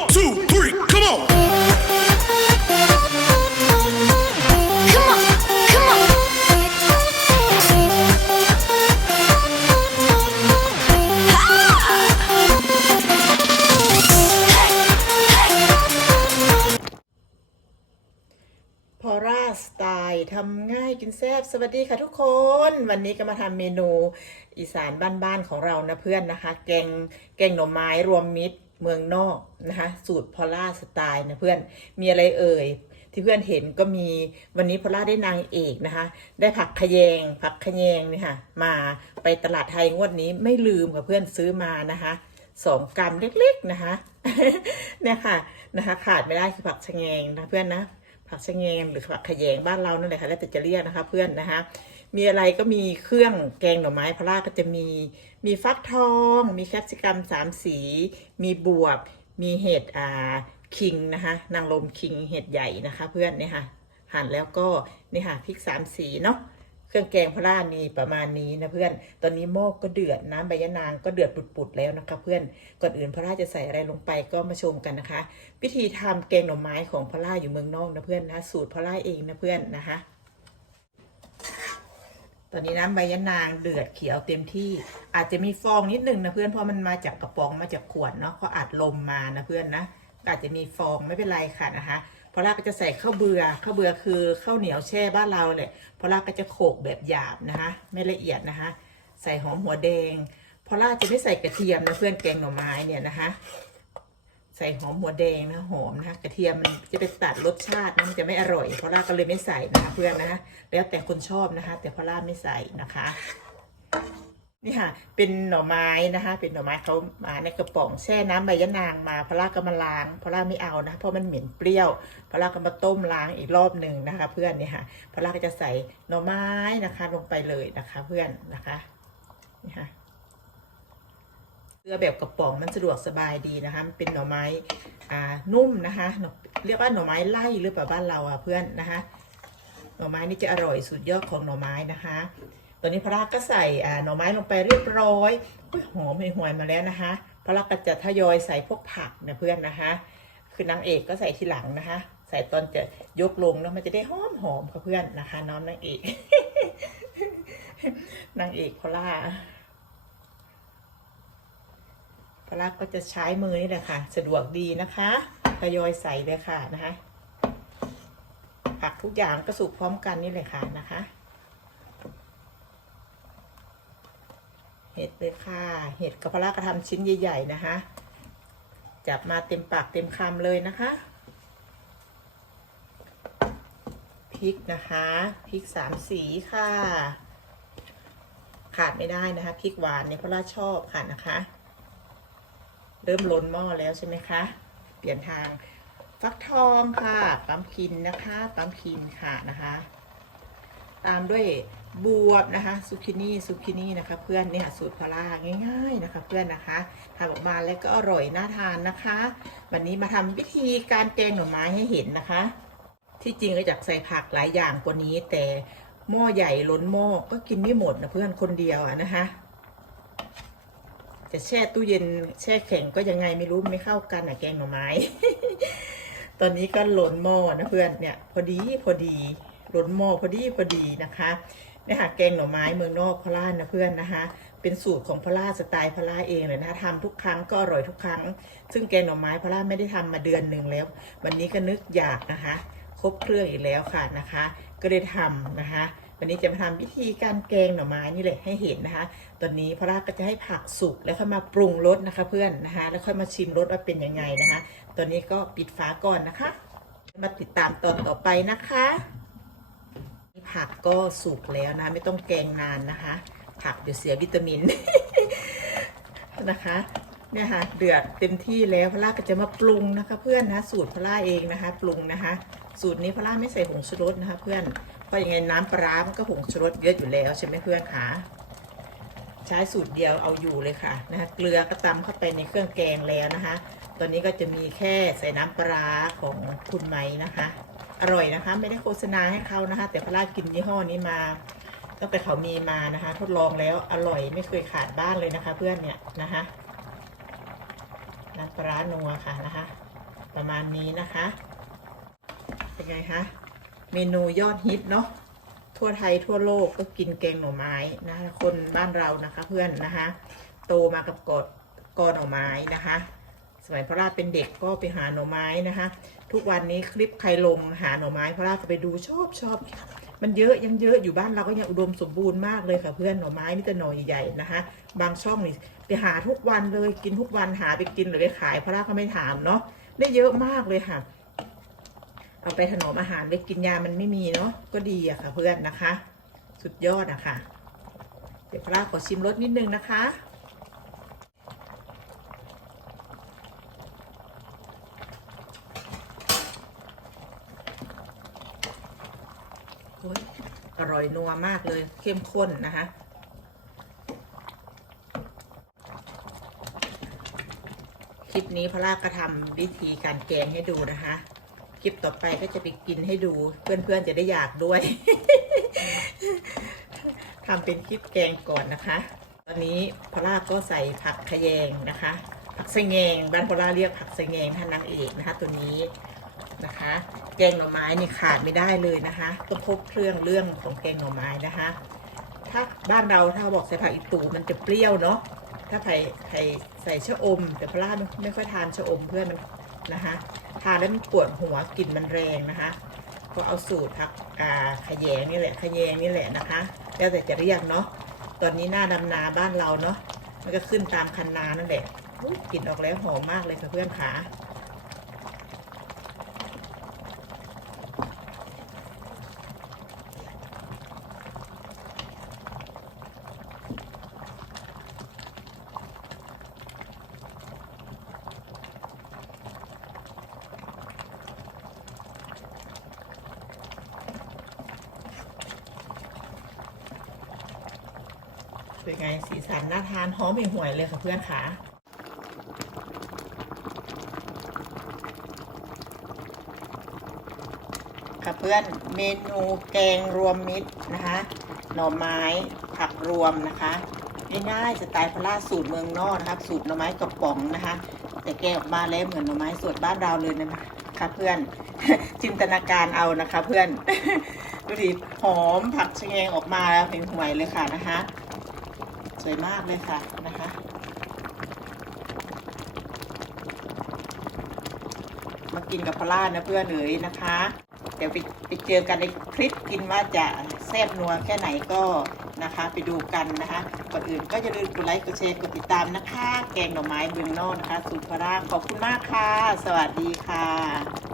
One, two, three, come on. Come on, come on. Ha! พอร่าสไตล์ทำง่ายกินแซ่บสวัสดีค่ะทุกคน วันนี้ก็มาทำเมนูอีสานบ้านๆของเรานะเพื่อนนะคะ แกงแกงหน่อไม้รวมมิตร เมืองนอกนะคะสูตรพอล่าสไตล์นะเพื่อนมีอะไรเอ่ยที่เพื่อนเห็นก็มีวันนี้พอล่าได้นางเอกนะคะ ได้ผักขะแยงผักขะแยงนี่ค่ะมาไปตลาดไทยงวดนี้ไม่ลืมกับเพื่อนซื้อมานะคะสองกรัมเล็กๆนะคะเนี่ยค่ะนะคะขาดไม่ได้คือผักชะแงงนะเพื่อนนะผักชะแงงหรือผักขะแยงบ้านเรานั่นแหละค่ะแล้วแต่จะเรียกนะคะเพื่อนนะคะ มีอะไรก็มีเครื่องแกงหน่อไม้พะล่าก็จะมี มีฟักทอง มีแคปซิกัมสามสี มีบวบ มีเห็ดอ่าคิงนะคะนางลมคิงเห็ดใหญ่นะคะเพื่อนเนี่ยค่ะหั่นแล้วก็นี่ค่ะพริกสามสีเนาะเครื่องแกงพะล่ามีประมาณนี้นะเพื่อน ตอนนี้หม้อก็เดือดน้ำใบยะนางก็เดือดปุดๆแล้วนะคะ เพื่อน ก่อนอื่นพะล่าจะใส่อะไรลงไปก็มาชมกันนะคะ วิธีทำแกงหน่อไม้ของพะล่าอยู่เมืองนอกนะเพื่อนนะสูตรพะล่าเองนะเพื่อนนะคะ ตอนนี้น้ำใบยะนางเดือดเขียวเต็มที่ อาจจะมีฟองนิดนึงนะเพื่อนเพราะมันมาจากกระป๋องมาจากขวดเนาะเขาอัดลมมานะเพื่อนนะอาจจะมีฟองไม่เป็นไรค่ะนะคะพอลาก็จะใส่ข้าวเบือข้าวเบือคือข้าวเหนียวแช่บ้านเราแหละพอลาก็จะโขกแบบหยาบนะคะ ไม่ละเอียดนะคะ ใส่หอมหัวแดงพอลาจะไม่ใส่กระเทียมนะเพื่อนแกงหน่อไม้เนี่ยนะคะ ใส่หอมหัวแดงนะหอมนะกระเทียมมันจะไปตัดรสชาตินะมันจะไม่อร่อยเพราะล่าก็เลยไม่ใส่นะคะเพื่อนนะแล้วแต่คนชอบนะคะ แต่พราะล่าไม่ใส่นะคะนี่ค่ะ เป็นหน่อไม้นะคะ เป็นหน่อไม้เขามาในกระป๋องแช่น้ำใบยะนางมาพอล่าก็มาล้างพอล่าไม่เอานะเพราะมันเหม็นเปรี้ยวพอล่าก็มาต้มล้างอีกรอบหนึ่งนะคะ เพื่อนเนี่ยค่ะพอล่าก็จะใส่หน่อไม้นะคะ ลงไปเลยนะคะ เพื่อนนะคะนี่ค่ะ เสื้อแบบกระป๋องมันสะดวกสบายดีนะคะมันเป็นหน่อไม้อ่านุ่มนะคะ เรียกว่าหน่อไม้ไล่หรือเปล่าบ้านเราอะเพื่อนนะคะ หน่อไม้นี่จะอร่อยสุดยอดของหน่อไม้นะคะ ตอนนี้พระราก็ใส่อ่าหน่อไม้ลงไปเรียบร้อยอุ๊ยหอมห่วยมาแล้วนะคะพระราก็จะทยอยใส่พวกผักนะเพื่อนนะคะ คือนางเอกก็ใส่ทีหลังนะคะ ใส่ตอนจะยกลงแล้วมันจะได้หอมหอมค่ะเพื่อนนะคะ น้องนางเอกนางเอกพระรา พลักก็จะใช้มือนี่แหละค่ะ สะดวกดีนะคะทยอยใส่เลยค่ะนะคะ ผักทุกอย่างก็สุกพร้อมกันนี่เลยค่ะนะคะเห็ดเลยค่ะ เห็ดกับพลักก็ทำชิ้นใหญ่ ๆ นะคะ จับมาเต็มปากเต็มคำเลยนะคะพริกนะคะพริกสามสีค่ะ ขาดไม่ได้นะคะพริกหวานเนี่ยพระชอบค่ะนะคะ ริ่มล้นหม้อแล้วใช่ไหมคะ เปลี่ยนทางฟักทองค่ะปั๊มคินนะคะปั๊มคินค่ะนะคะ ตามด้วยบวบนะคะซุกินี่ซุกินี่นะคะ เพื่อนเนี่ยสูตรพาราง่าย ๆนะคะ เพื่อนนะคะทำออกมาแล้วก็อร่อยน่าทานนะคะ วันนี้มาทำวิธีการแกงหน่อไม้ให้เห็นนะคะ ที่จริงก็อยากใส่ผักหลายอย่างกว่านี้ แต่หม้อใหญ่ล้นหม้อก็กินไม่หมดนะเพื่อนคนเดียวอะนะคะ จะแช่ตู้เย็นแช่แข็งก็ยังไงไม่รู้ไม่เข้ากันอะแกงหน่อไม้ ตอนนี้ก็หล่นหม้อนะเพื่อนเนี่ย พอดีพอดีหล่นหม้อพอดีพอดีนะคะเนี่ยค่ะแกงหน่อไม้เมืองนอกพล่านะเพื่อนนะคะ เป็นสูตรของพล่าสไตล์พล่าเองเลยนะทำทุกครั้งก็อร่อยทุกครั้ง ซึ่งแกงหน่อไม้พล่าไม่ได้ทำมาเดือนหนึ่งแล้ว วันนี้ก็นึกอยากนะคะ ครบเครื่องอีกแล้วค่ะนะคะ ก็เลยทำนะคะ วันนี้จะมาทำวิธีการแกงหน่อไม้นี่แหละให้เห็นนะคะ ตอนนี้พระราก็จะให้ผักสุกแล้วค่อยมาปรุงรสนะคะเพื่อนนะคะ แล้วค่อยมาชิมรสว่าเป็นยังไงนะคะ ตอนนี้ก็ปิดฝาก่อนนะคะ มาติดตามตอนต่อไปนะคะ ผักก็สุกแล้วนะไม่ต้องแกงนานนะคะ ผักเดี๋ยวเสียวิตามินนะคะเนี่ยค่ะเดือดเต็มที่แล้วพระราก็จะมาปรุงนะคะ เพื่อนนะสูตรพระราเองนะคะ ปรุงนะคะ สูตรนี้พระราไม่ใส่ผงชูรสนะคะ เพื่อน เพราะยังไงน้ำปลาร้ามันก็ผงชูรสเยอะอยู่แล้วใช่ไหมเพื่อนคะใช้สูตรเดียวเอาอยู่เลยค่ะนะคะเกลือก็ตำเข้าไปในเครื่องแกงแล้วนะคะ ตอนนี้ก็จะมีแค่ใส่น้ำปลาของคุณไม้นะคะ อร่อยนะคะ ไม่ได้โฆษณาให้เขานะคะ แต่พระรากินยี่ห้อนี้มาตั้งแต่เขามีมานะคะ ทดลองแล้วอร่อยไม่เคยขาดบ้านเลยนะคะ เพื่อนเนี่ยนะคะน้ำปลาร้านัวค่ะนะคะ ประมาณนี้นะคะ เป็นไงคะ เมนูยอดฮิตเนาะทั่วไทยทั่วโลกก็กินแกงหน่อไม้นะคะคนบ้านเรานะคะเพื่อนนะคะ โตมากับกอดกอหน่อไม้นะคะ สมัยพระราชเป็นเด็กก็ไปหาหน่อไม้นะคะ ทุกวันนี้คลิปใครลงหาหน่อไม้พระราชก็ไปดูชอบชอบมันเยอะยังเยอะอยู่บ้านเราก็ยังอุดมสมบูรณ์มากเลยค่ะเพื่อนหน่อไม้นี่แต่หน่อใหญ่ๆนะคะ บางช่องนี่ไปหาทุกวันเลยกินทุกวันหาไปกินหรือไปขายพระราชก็ไม่ถามเนาะได้เยอะมากเลยค่ะ เอาไปถนอมอาหารไปกินยามันไม่มีเนาะก็ดีอะค่ะเพื่อนนะคะ สุดยอดอะค่ะ เดี๋ยวพระราขอชิมรสนิดนึงนะคะออร่อยนัวมากเลยเข้มข้นนะคะคลิปนี้พระราก็ทำวิธีการแกงให้ดูนะคะ คลิปต่อไปก็จะไปกินให้ดู เพื่อนๆจะได้อยากด้วยทำเป็นคลิปแกงก่อนนะคะ ตอนนี้พราก็ใส่ผักขแยงนะคะ ผักสะแงงบ้านพราเรียกผักสะแงงท่านนางเอกนะคะ ตัวนี้นะคะ แกงหน่อไม้นี่ขาดไม่ได้เลยนะคะต้องครบเครื่องเรื่องของแกงหน่อไม้นะคะ ถ้าบ้านเราถ้าบอกใส่ผักอีตูมันจะเปรี้ยวเนาะถ้าไผ่ไผ่ใส่ชะอม แต่พราไม่ไม่ค่อยทานชะอมเพื่อนมัน นะคะทานแล้วมันปวดหัวกลิ่นมันแรงนะคะก็เอาสูตรผักอ่าขยงนี่แหละขยงนี่แหละนะคะ แล้วแต่จะเรียกเนาะตอนนี้หน้าดำนาบ้านเราเนาะมันก็ขึ้นตามคันนานั่นแหละกลิ่นออกแล้วหอมมากเลยค่ะเพื่อนขา เป็นไงสีสันน่าทานหอมห่วยเลยค่ะเพื่อนขาค่ะเพื่อนเมนูแกงรวมมิตรนะคะ หน่อไม้ผักรวมนะคะง่ายๆสไตล์พราสูตรเมืองนอกนะครับ สูตรหน่อไม้กระป๋องนะคะ แต่แกงออกมาแล้วเหมือนหน่อไม้สดบ้านเราเลยนะคะเพื่อนจินตนาการเอานะคะเพื่อนดูดิหอมผักชะแงงออกมาแล้วเป็นห่วยเลยค่ะนะคะ สวยมากเลยค่ะนะคะมากินกับพลานะเพื่อนเอ๋ยนะคะ เดี๋ยวไปไปเจอกันในคลิปกินว่าจะแซ่บนัวแค่ไหนก็นะคะ ไปดูกันนะคะก่อนอื่นก็อย่าลืมกดไลค์กดแชร์กดติดตามนะคะ แกงหน่อไม้เบืองนอกนะคะสูตรพลาขอบคุณมากค่ะ สวัสดีค่ะ